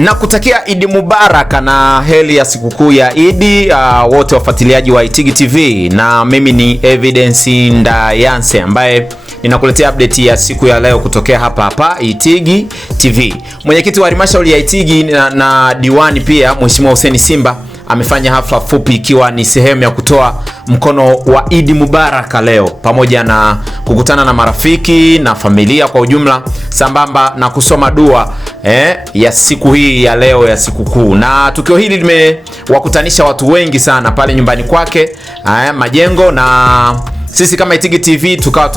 Na kutakia Idi Mubaraka na heri ya sikukuu ya Idi wote wafuatiliaji wa Itigi TV, na mimi ni Evidence Ndayanse ambaye ninakuletea update ya siku ya leo kutokea hapa Itigi TV. Mwenyekiti wa halmashauri ya Itigi na diwani pia Mheshimiwa Hussein Simba amefanya hafla fupi ikiwa ni sehemu ya kutoa mkono wa Idi Mubaraka leo, pamoja na kukutana na marafiki na familia kwa ujumla, sambamba na kusoma dua ya siku hii ya leo ya sikukuu. Na tukio hili limewakutanisha watu wengi sana pale nyumbani kwake Majengo, na sisi kama Itigi TV tukawa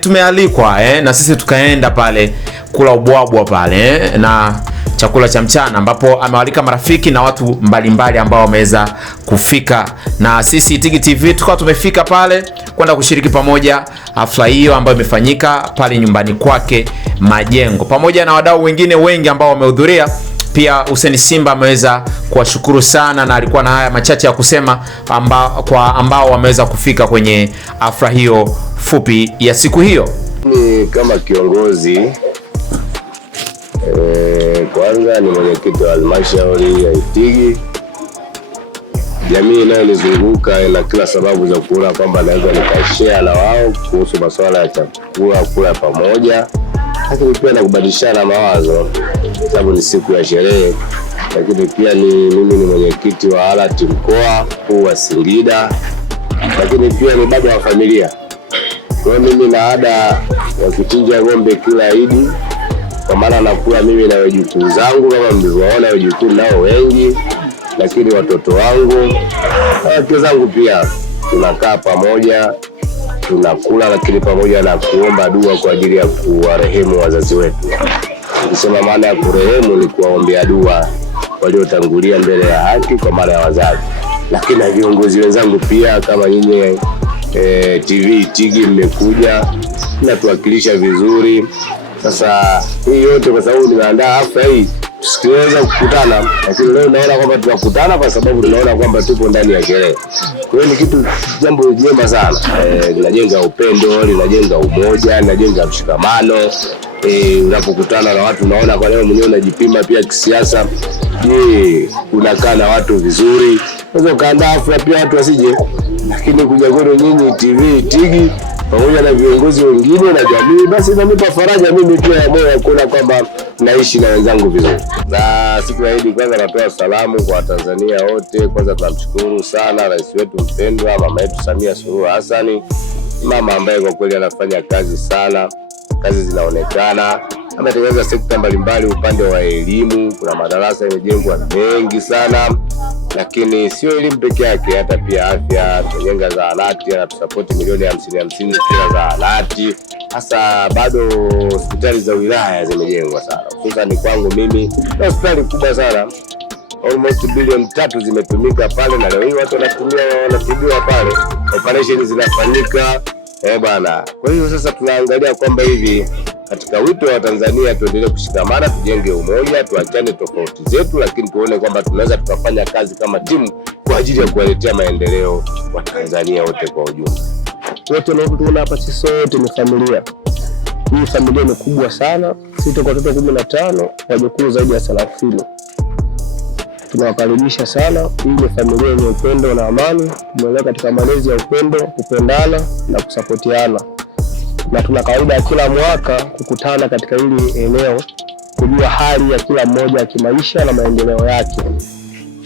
tumealikwa na sisi tukaenda pale kula ubwabwa pale na chakula cha mchana, ambapo amewalika marafiki na watu mbalimbali ambao wameweza kufika, na sisi Itigi TV tukawa tumefika pale kwenda kushiriki pamoja hafla hiyo ambayo imefanyika pale nyumbani kwake Majengo, pamoja na wadau wengine wengi ambao wamehudhuria. Pia Hussein Simba ameweza kuwashukuru sana na alikuwa na haya machache ya kusema kwa ambao wameweza kufika kwenye hafla hiyo fupi ya siku hiyo. Ni kama kiongozi kwanza ni mwenyekiti wa halmashauri ya Itigi. Jamii inayonizunguka ina kila sababu za kuona kwamba naweza nikashare na wao kuhusu masuala ya chakula, kula pamoja, lakini pia na kubadilishana mawazo, sababu ni siku ya sherehe. Lakini pia mimi ni mwenyekiti wa alati mkoa huu wa Singida, lakini pia ni baba wa familia. Kwa hiyo mimi na ada ya kuchinja ng'ombe kila Idi, kwa maana nakula mimi na wajukuu zangu kama mlivyoona, wajukuu nao wengi, lakini watoto wangu na wake zangu pia tunakaa pamoja tunakula, lakini pamoja na kuomba dua kwa ajili ya kuwarehemu wazazi wetu. Nikisema maana ya kurehemu ni kuwaombea dua waliotangulia mbele ya haki kwa maana ya wazazi, lakini na viongozi wenzangu pia kama nyinyi TV Itigi mmekuja na tuwakilisha vizuri. Sasa hii yote kwa sababu nimeandaa hafla hii tusiweza kukutana, lakini leo naona kwamba tunakutana kwa sababu tunaona kwamba tupo ndani ya sherehe. Kwa hiyo ni jambo jema sana, linajenga upendo, linajenga umoja, linajenga mshikamano. Unapokutana na watu unaona kwa leo mwenyewe unajipima pia kisiasa, je, unakaa na watu vizuri? Unaweza kaandaa hafla pia watu wasije, lakini kuja kwenu nyinyi TV Itigi pamoja na viongozi wengine na jamii, basi inanipa faraja mimi pia ya moyo kuona kwamba naishi na wenzangu vizuri. Na siku ya Idi kwanza natoa salamu kwa Tanzania wote. Kwanza tunamshukuru sana rais wetu mpendwa, mama yetu Samia Suluhu Hassan, mama ambaye kwa kweli anafanya kazi sana, kazi zinaonekana. Ametengeneza sekta mbalimbali upande wa elimu, kuna madarasa yamejengwa mengi sana, lakini sio elimu peke yake, hata pia afya. Tumejenga zahanati, anatusapoti milioni 50 kila zahanati. Hasa bado hospitali za wilaya zimejengwa sana, hususan kwangu mimi na hospitali kubwa sana, almost bilioni 3 zimetumika pale, na leo hii watu wanatibiwa pale, operation zinafanyika bwana. Kwa hiyo sasa tunaangalia kwamba hivi katika wito wa Tanzania tuendelee kushikamana, tujenge umoja, tuachane tofauti zetu, lakini tuone kwamba tunaweza tukafanya kazi kama timu kwa ajili ya kuwaletea maendeleo wa Tanzania wote kwa ujumla. Wote tunaona hapa sisi sote ni familia. Hii familia ni kubwa sana. Sisi tuko watoto 15, wajukuu zaidi ya 30. Tunawakaribisha sana. Hii ni familia yenye upendo na amani. Tumeelekea katika malezi ya upendo, kupendana na kusapotiana. Na tuna kawaida ya kila mwaka kukutana katika hili eneo kujua hali ya kila mmoja ya kimaisha na maendeleo yake.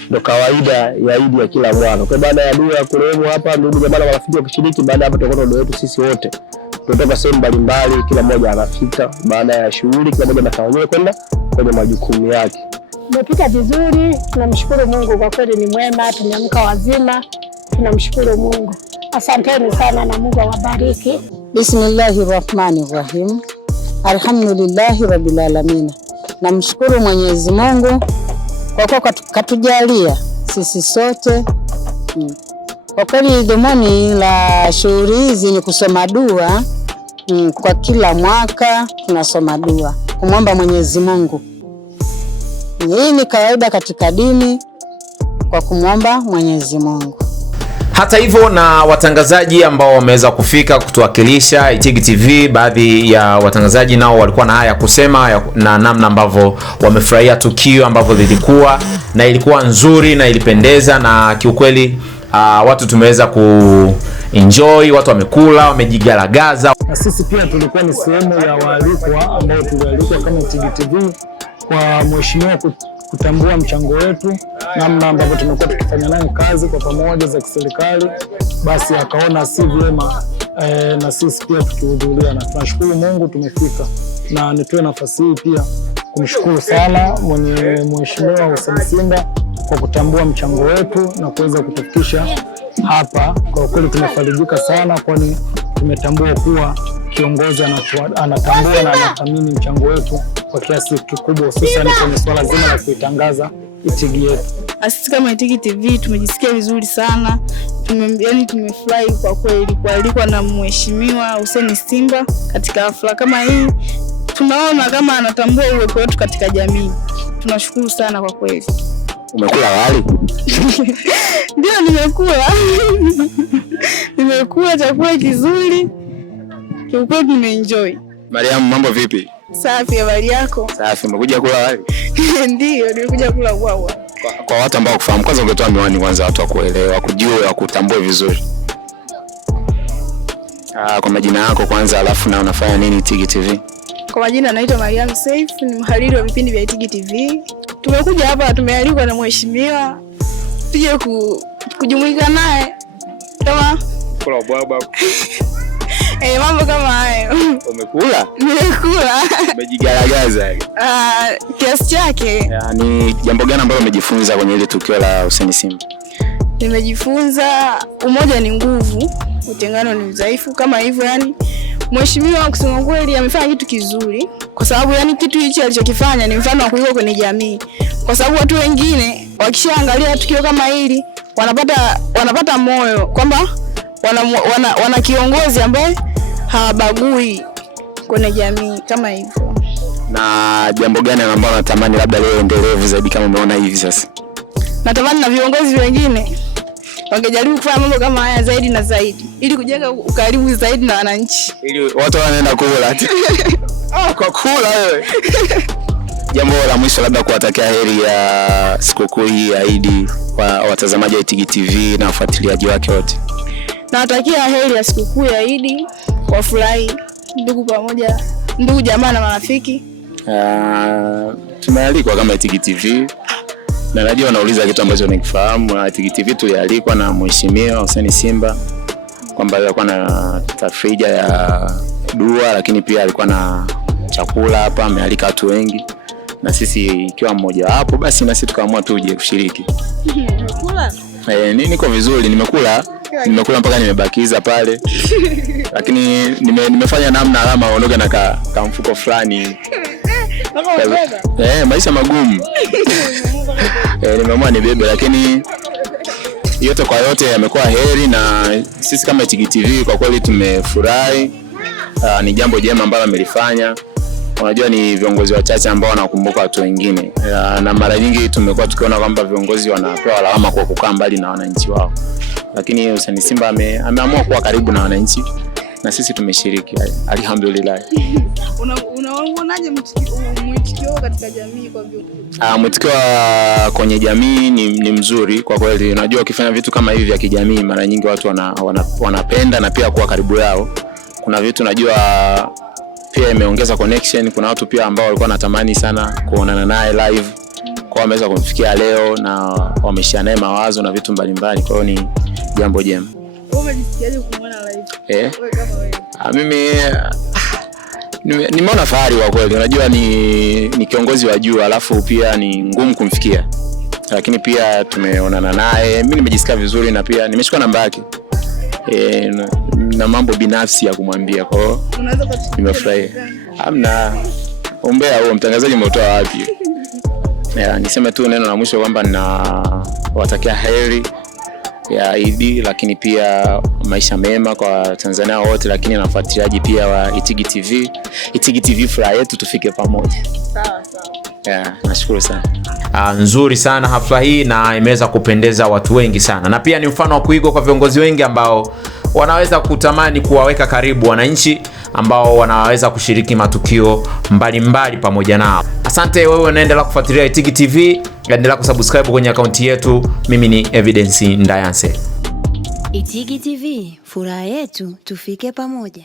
Ndio kawaida ya Idi ya kila mwaka. Kwa baada ya dua ya kurehemu hapa, ndugu jamaa na marafiki wakishiriki, baada hapo tutakuwa ndio wetu sisi wote. Tutatoka sehemu mbalimbali, kila mmoja anafika baada ya shughuli, kila mmoja anafanya kwenda kwenye majukumu yake. Tumepita vizuri, tunamshukuru Mungu, kwa kweli ni mwema, tumeamka wazima, tunamshukuru Mungu. Asanteni sana na Mungu awabariki. Bismillahirrahmanirrahim. Alhamdulillahi rabbil alamin. Namshukuru Mwenyezi Mungu kwa kuwa katujalia sisi sote. Kwa kweli dhumuni la shughuli hizi ni kusoma dua. Kwa kila mwaka tunasoma dua kumwomba Mwenyezi Mungu. Hii ni kawaida katika dini kwa kumwomba Mwenyezi Mungu. Hata hivyo, na watangazaji ambao wameweza kufika kutuwakilisha Itigi TV, baadhi ya watangazaji nao walikuwa na haya kusema na namna ambavyo wamefurahia tukio ambavyo lilikuwa, na ilikuwa nzuri na ilipendeza, na kiukweli watu tumeweza enjoy, watu wamekula, wamejigaragaza. Na sisi pia tulikuwa ni sehemu ya waalikwa ambao tulialikwa kama Itigi TV kwa mheshimiwa kutambua mchango wetu, namna ambavyo tumekuwa tukifanya naye kazi kwa pamoja za kiserikali, basi akaona si vyema na sisi pia tukihudhuria, na tunashukuru Mungu tumefika. Na nitoe nafasi hii pia kumshukuru sana mheshimiwa Hussein Simba kwa kutambua mchango wetu na kuweza kutufikisha hapa. Kwa kweli tumefarijika sana, kwani tumetambua kuwa kiongozi anatambua na anathamini mchango wetu kwa kiasi kikubwa, hususan kwenye swala zima la kuitangaza Itigi yetu. Sisi kama Itigi TV tumejisikia vizuri sana, tumefurahi kwa kweli kualikwa na mheshimiwa Hussein Simba katika hafla kama hii. Tunaona kama anatambua uwepo wetu katika jamii. Tunashukuru sana kwa kweli. Umekula wali? Ndio, nimekula. Nimekula chakula kizuri. Kiukweli nimeenjoy. Mariam, mambo vipi? Safi, habari yako? Safi, umekuja kula wali? Ndio, nimekuja kula wawa. Kwa watu ambao kufahamu, kwanza ungetoa miwani kwanza watu wakuelewe, wakujue, wakutambue vizuri. Kwa majina yako kwanza, alafu na unafanya nini Itigi TV? Kwa majina naitwa Mariam Saif, ni mhariri wa vipindi vya Itigi TV. Tumekuja hapa, tumealikwa na mheshimiwa tuje kujumuika naye kama kula bwaba. Mambo kama hayo. Umekula? Nimekula. Umejigaragaza. Kiasi chake. Ni jambo gani ambalo umejifunza kwenye ile tukio la Hussein Simba? Nimejifunza umoja ni nguvu, utengano ni udhaifu, kama hivyo. Mheshimiwa kusema kweli amefanya kitu kizuri, kwa sababu kitu hicho alichokifanya ni mfano wa kuigwa kwenye jamii, kwa sababu watu wengine wakishaangalia tukio kama hili wanapata moyo kwamba wana kiongozi ambaye hawabagui kwenye jamii kama hivyo. Na jambo gani ambalo natamani labda leo endelevu zaidi kama umeona hivi sasa? Natamani na viongozi wengine wangejaribu kufanya mambo kama haya zaidi na zaidi, ili kujenga ukaribu zaidi na wananchi, ili watu wanaenda kula. Kwa kula wewe. Jambo la mwisho labda kuwatakia heri ya sikukuu hii ya Idi kwa watazamaji wa Itigi TV na wafuatiliaji wake wote. Nawatakia heri ya sikukuu ya Idi, wafurahi ndugu jamaa na marafiki. Tumealikwa kama Itigi TV. Na najua wanauliza kitu ambacho nikifahamu. Itigi TV tulialikwa na mheshimiwa Hussein Simba kwamba alikuwa na tafrija ya dua, lakini pia alikuwa na chakula hapa, amealika watu wengi. Na sisi ikiwa mmoja wapo, basi na sisi tukaamua tuje kushiriki. Umekula? Niko vizuri, nimekula mpaka nimebakiza pale. Lakini nimefanya namna alama aondoke na kamfuko fulani. Maisha magumu. Nimeamua nibebe, lakini yote kwa yote yamekuwa heri, na sisi kama Itigi TV kwa kweli tumefurahi. Ni jambo jema ambalo amelifanya. Unajua ni viongozi wachache ambao wanakumbuka watu wengine. Na mara nyingi tumekuwa tukiona kwamba viongozi wanapewa lawama kwa kukaa mbali na wananchi wao. Lakini Hussein Simba ameamua kuwa karibu na wananchi, na sisi tumeshiriki. Alhamdulillah. Unaonaje mwitikio katika jamii kwa viongozi? Mwitikio kwenye jamii ni mzuri kwa kweli. Unajua ukifanya vitu kama hivi vya kijamii, mara nyingi watu wanapenda na pia kuwa karibu yao. Kuna vitu najua pia imeongeza connection. Kuna watu pia ambao walikuwa wanatamani sana kuonana naye live, kwa wameweza kumfikia leo na wameshare naye mawazo na vitu mbalimbali. Kwa hiyo ni jambo jema. Umejisikiaje kumwona live? Wewe kama wewe? Mimi nimeona fahari kwa kweli. Unajua ni kiongozi wa juu, alafu pia ni ngumu kumfikia. Lakini pia tumeonana naye, mimi nimejisikia vizuri, na pia nimechukua namba yake. Na mambo binafsi ya kumwambia. Kwa hiyo nimefurahi. Hamna ombea huo mtangazaji umetoa wapi? Niseme tu neno la mwisho kwamba ninawatakia heri ya Idi, lakini pia maisha mema kwa Tanzania wote, lakini na wafuatiliaji pia wa Itigi TV. Itigi TV furaha yetu, tufike pamoja. Sawa. Nashukuru sana. Nzuri sana hafla hii na imeweza kupendeza watu wengi sana, na pia ni mfano wa kuigwa kwa viongozi wengi ambao wanaweza kutamani kuwaweka karibu wananchi ambao wanaweza kushiriki matukio mbalimbali pamoja nao. Asante wewe unaendelea kufuatilia Itigi TV, endelea kusubscribe kwenye akaunti yetu. Mimi ni Evidence Ndayanse. Itigi TV, furaha yetu tufike pamoja.